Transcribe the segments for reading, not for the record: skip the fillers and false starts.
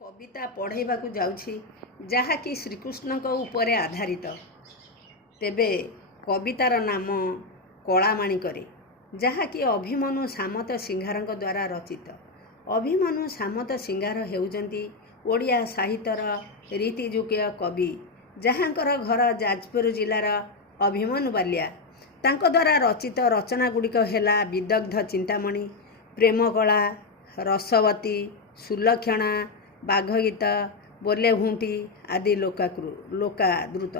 कविता पढ़ाइबाकू जाउछि जहाँकि श्रीकृष्ण उपरे आधारित। तेबे कवितार नाम कलामाणिकरे, जहाँकि अभिमन्यु सामंत सिंगार द्वारा रचित। अभिमन्यु सामंत सिंगार हेउचंती ओडिया साहित्यर रीतिजुकीय कवि, जहाँकर घर जाजपुर जिलार अभिमन्यु बालिया। तांको द्वारा रचित रचना गुड़िक हेला विदग्ध चिंतामणि, प्रेमकला, रसवती, सुलक्षणा, बाघगीत, बोले भूटी आदि लोकादृत।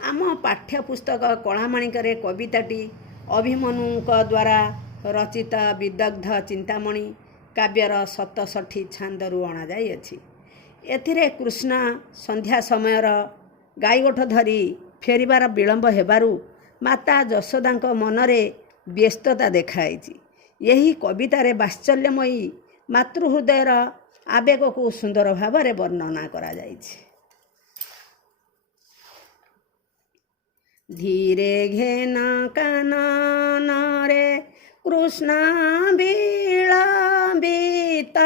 आम पाठ्यपुस्तक कलामाणिकरे कविताटी अभिमन्यु द्वारा रचित विदग्ध चिंतामणि काव्यर 67 छांदरू अणाଯାଇଅଛି। एथिरे कृष्ण संध्या समयर गाईगोठ धरी फेरिबार विलंब हेबारु माता जशोदांक मनरे व्यस्तता देखाइछि। यही कवितारे वात्सल्यमयी मातृहृदयर आवेग को सुंदर भाव में वर्णना करा जाइछि। धीरे घेन कानन रे कृष्ण विलंबित,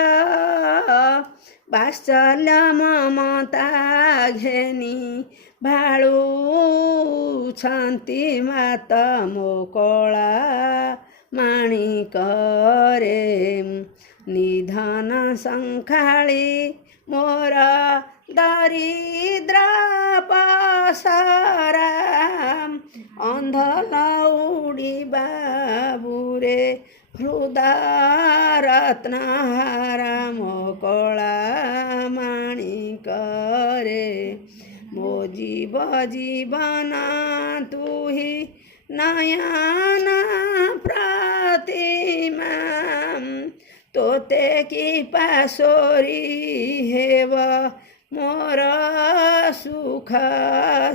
वात्सल्य ममता घेनी भाळुछंती मात मो कला माणिकरे। निधन संखाली मोर दरिद्र पसरा, अंध लौड़ी बाबुरे हृदय रत्नहारा मो कला माणिकरे। मो जीव जीवन तुही नयन प्रतिमा, तोते की पासोरी हेव मोर सुख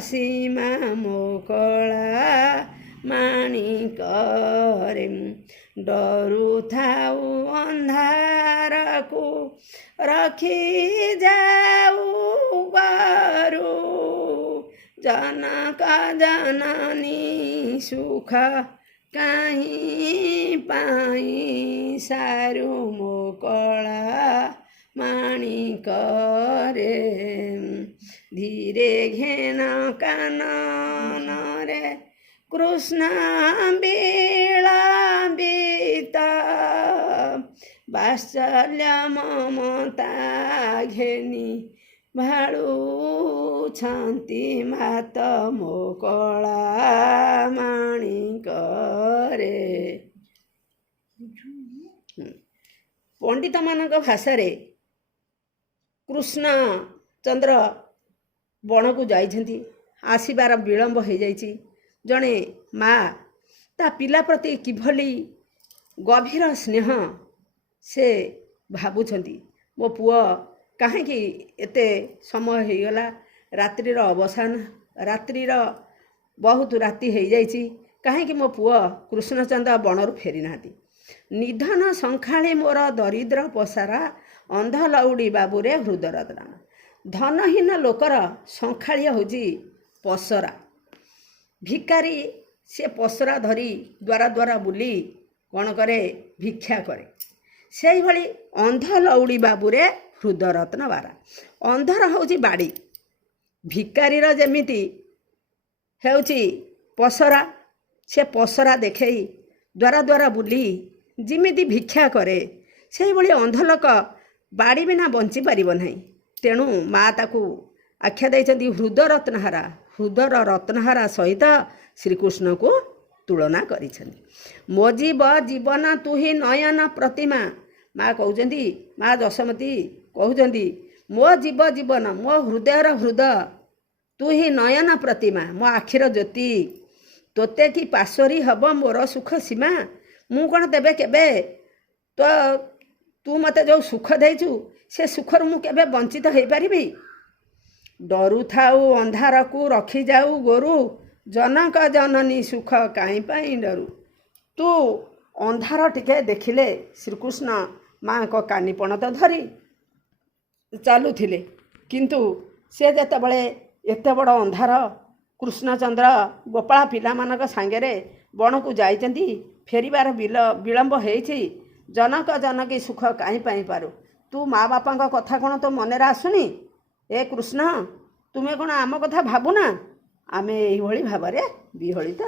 सीमा मो कला माणिकरे। डरू थाऊ अंधार को रखी जाऊ गरू, जनक जननी सुख कहीं पाई सारू मो कला माणिकरे। धीरे घेन कानन रे कृष्ण विलंबित, वात्सल्य ममता घेनी भाळुछंती मात मो कला माणिकरे। पंडित मानक भाषा रे कृष्ण चंद्र बण को जाइछंती, आसीबार विलंब हो जाइछि। जणे माँ ता पिला प्रति किभली गभीर स्नेह से भावुछंती। मो पुआ कहीं एते समय हो गला, रात्रिर अवसान, रात्रिर बहुत राति हो जाइछि, कहीं मो पुआ कृष्णचंद्र बणरू फेरी नाती। निधन संखाली मोर दरिद्र पसारा, अंध लौड़ी बाबुरे हृदय रत्न। धनहीन लोकर संखाली होजी पसरा। भिकारी से पसरा धरी द्वारा द्वारा बुली कौन करे, भिक्षा करे। से भली अंध लौड़ी बाबुरे हृदय रत्न बारा। अंधर होची बाड़ी, भिकारीर जेमिति हेउची पसरा, से पसरा देखेई द्वारा द्वारा बुली जिमिति भिक्षा करे, से भली अंध लोक बाड़ी बिना बंची पारिब नहीं। तेणु माँ ताकू आख्या दैछंती हृदय रत्नहारा। हृदय रत्नहारा सहित श्रीकृष्ण को तुलना करिछंती। मो जीव जीवन तुही नयन प्रतिमा। माँ कहउछंती, माँ जशोमती कहउछंती मो जीव जीवन, मो हृदयर हृदय, तुही नयन प्रतिमा, मो आखिर ज्योति। तोते की पासोरी हब मोर सुख सीमा। मु कौन तेबे केबे तो तू मते जो सुख देचु से सुखर मु केबे वंचित हो पारिबी। डरू थाऊ अंधार को रखी जाऊ गोरू, जनक जननी सुख काई पाई डरू। तू अंधार टिके देखिले श्रीकृष्ण माँ को कानीपण तो धरी चलुथिले, किंतु से जेतेबेले एते बड़ अंधार कृष्णचंद्र गोपाल पिला मानक सांगेरे बण को जाइचंती, फेरिबार विलंब होइछि। जनक जनकी सुख काई पाई पारू। तू माँ बापा कथा कौन तो मनरे आसुनी? ए कृष्ण तुम्हें कौन आम कथा भावुना? आमे यही भाव विहलित।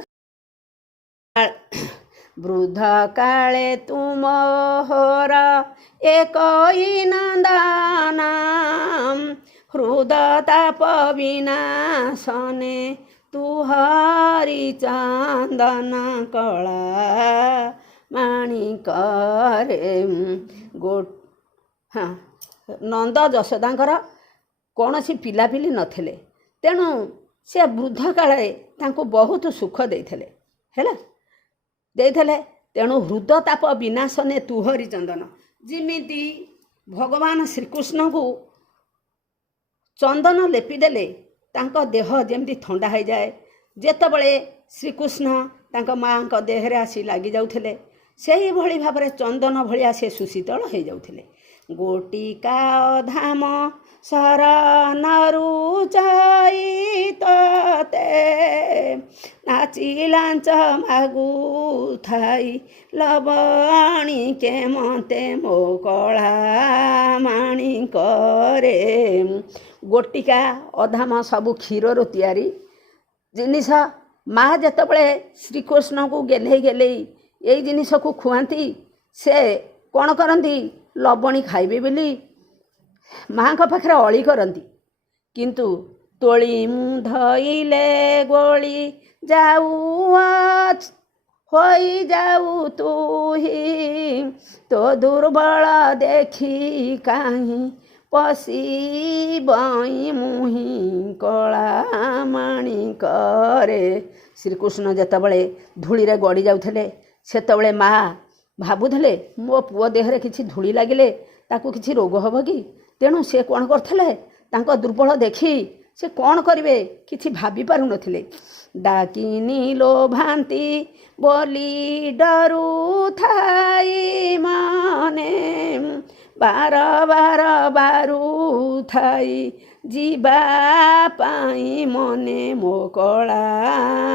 वृद्ध काले तुम होर एक नंदना हृदताप विनाशने तू हरि चंदन कला माणिक रे गो। हाँ, नंद यशोदांकर कौन सी पिलापिली नथिले, तेणु से वृद्ध काले तांको बहुत सुख देइथले देइथले। तेणु हृदताप विनाशने तू हरि चंदन, जिमिति भगवान श्रीकृष्ण को चंदन लेपिदेले तांको देह जेमती थंडा हो जाए। जेतबळे श्रीकृष्ण तांको माँ को देहरे आसी लगी जाउथले, सेही भली भाबरे चंदन भलिया से सुशीतल हो जाउथले। गोटिका धाम शरणरु चैतते नाची लांच मागु थाई लवणी के मते मो कला माणी करे। गोटिका अधाम सबु क्षीर तैयारी जिनिस माँ जेतबळे श्रीकृष्ण को गेले गेले यही जिनिस को खुआती, से कौन करती लवणी खाइबे बोली माँ का पाखे अली करती। किंतु तोली धइले गोली जाऊ होई जाऊ तू ही तो दुर्बल देखी कहीं पसी बई मुही कला माणी करे। श्रीकृष्ण जेतबळे धूली रे गड़ी जाउथले सेतबळे माँ भाबुले मो पुओ देहरे किछि धूली लागिले ताकू किछि रोग हब कि? तेणु से कौन करथिले तांको दुर्बल देखी से कौन करिवे किछि भाबी पारु नथिले। डाकिनी लोभांती बोली डरू थाई माने बार बार बारू थाई जीवा पाई मने मो कला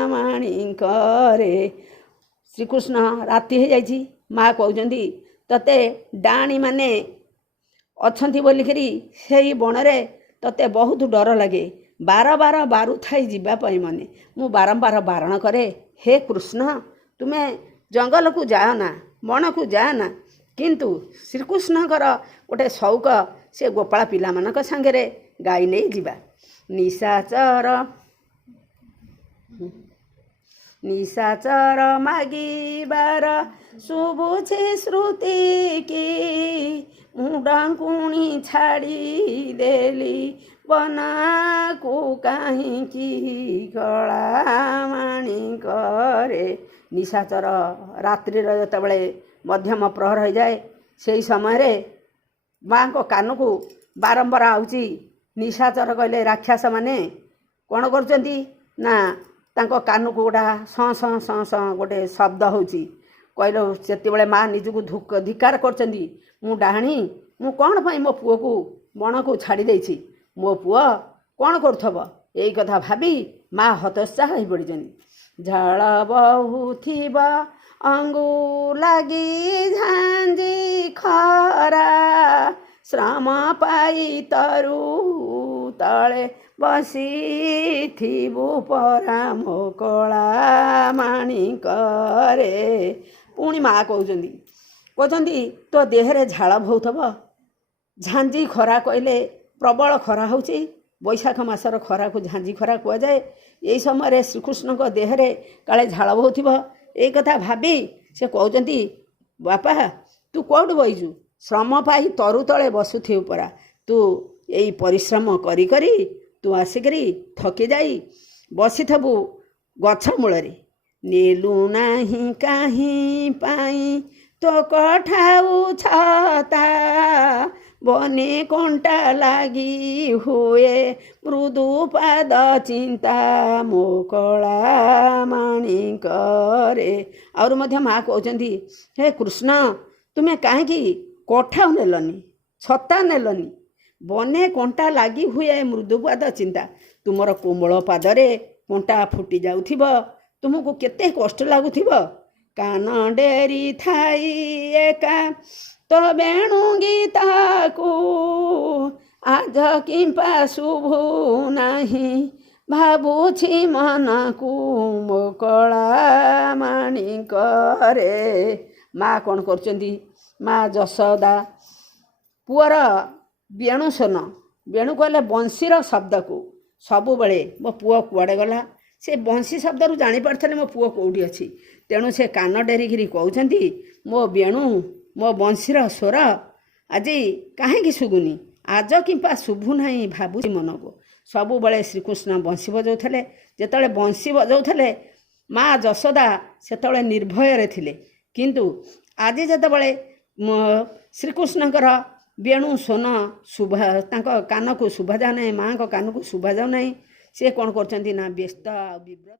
माणी करे। श्रीकृष्ण राति हो जाइछि, माँ कहउछंती तते डाणी माने अछंती बोलिकरी सेही बणरे तते बहुत डर लगे, बार बार बारू थाई जीवा पाई मने मु बारंबार बारण करे, हे कृष्ण तुम्हें जंगल को जाओ ना, बण को जाओ ना। किंतु श्रीकृष्णकर गोटे शौक से गोपाल पिला मानक सांगरे गाई नहीं जीवा। निशाचर मागिबार शुभुछे श्रुति की मुडंकुणी छाड़ी देली बना को कहीं की कला माणी करे। निशाचर रात्रि जतबळे मध्यम प्रहर हो जाए से समय माँ को कान को बारंबार आउची। निशाचर कहले राक्षस माने कौन करचंती ना तांको कान को गोटा सं सं सं सं गोटे शब्द होची। कहलो सेतिबळे माँ निजको धिकार करचंती, मु डाहाणी मु कौन पाई मो पुओ को बण को छाड़ी देछि, मो पुओ कौन करथब एई कथा भाबी माँ हतोत्साह हो पड़िछंती। झाड़ बहुथिबा अंगु लागी झांजी खरा श्रम पाई तरु तले बसी थिबु परा मो कला माणी करे। पुणी माँ कहते तो देहरे झाड़ बहुथब, झांजी खरा कहले प्रबल खरा होची, बैशाख मासर खरा को झांजी खरा कह जाए। यही समय श्रीकृष्ण को देहरे काले झाड़ बहुथिब एक कथा भाबी से कहते बापा तू कौट बईचु, श्रम पाई तरु तले बसुथि परा, तू यही परिश्रम करी करी तू आसिकरी थकी जाई बसीथबु गछ मूलरे। नेलु नाही काहीं पाई तो कठाऊ छता बने कंटा लागी हुए मृदु पाद चिंता मो कला माणी करे। और मध्य माँ कहते हे कृष्ण तुम्हें कहीं कठाऊ नेलनी छता नेलनी, बने कंटा लागी हुए मृदुपाद चिंता, तुमर कोमल पादरे कंटा फुटी जाउथिब, तुमको केते कष्ट लागुथिब। कान डेरी थाई एका ତ ବେଣୁ ଗୀତାକୁ ଆଜ କିମ୍ପା ଶୁଭୁ ନାହିଁ ଭାବୁଛି ମନକୁ ମୋ କଳା ମାଣିକରେ। ମା କ'ଣ କରୁଛନ୍ତି? ମା ଯଶୋଦା ପୁଅର ବେଣୁ ଶୋନ, ବେଣୁ କହିଲେ ବଂଶୀର ଶବ୍ଦକୁ ସବୁବେଳେ ମୋ ପୁଅ କୁଆଡ଼େ ଗଲା, ସେ ବଂଶୀ ଶବ୍ଦରୁ ଜାଣିପାରୁଥିଲେ ମୋ ପୁଅ କେଉଁଠି ଅଛି। ତେଣୁ ସେ କାନ ଡେରିକିରି କହୁଛନ୍ତି ମୋ ବେଣୁ ମୋ ବଂଶୀର ସ୍ୱର ଆଜି କାହିଁକି ଶୁଭୁନି, ଆଜ କିମ୍ପା ଶୁଭୁ ନାହିଁ ଭାବୁଛି ମନକୁ। ସବୁବେଳେ ଶ୍ରୀକୃଷ୍ଣ ବଂଶୀ ବଜାଉଥିଲେ। ଯେତେବେଳେ ବଂଶୀ ବଜାଉଥିଲେ ମା ଯଶୋଦା ସେତେବେଳେ ନିର୍ଭୟରେ ଥିଲେ। କିନ୍ତୁ ଆଜି ଯେତେବେଳେ ଶ୍ରୀକୃଷ୍ଣଙ୍କର ବେଣୁ ଶୋନ ତାଙ୍କ କାନକୁ ଶୁଭାଯାଉ ନାହିଁ, ମାଆଙ୍କ କାନକୁ ଶୁଭାଯାଉ ନାହିଁ, ସେ କ'ଣ କରୁଛନ୍ତି ନା ବ୍ୟସ୍ତ ଆଉ ବିବ୍ରତ।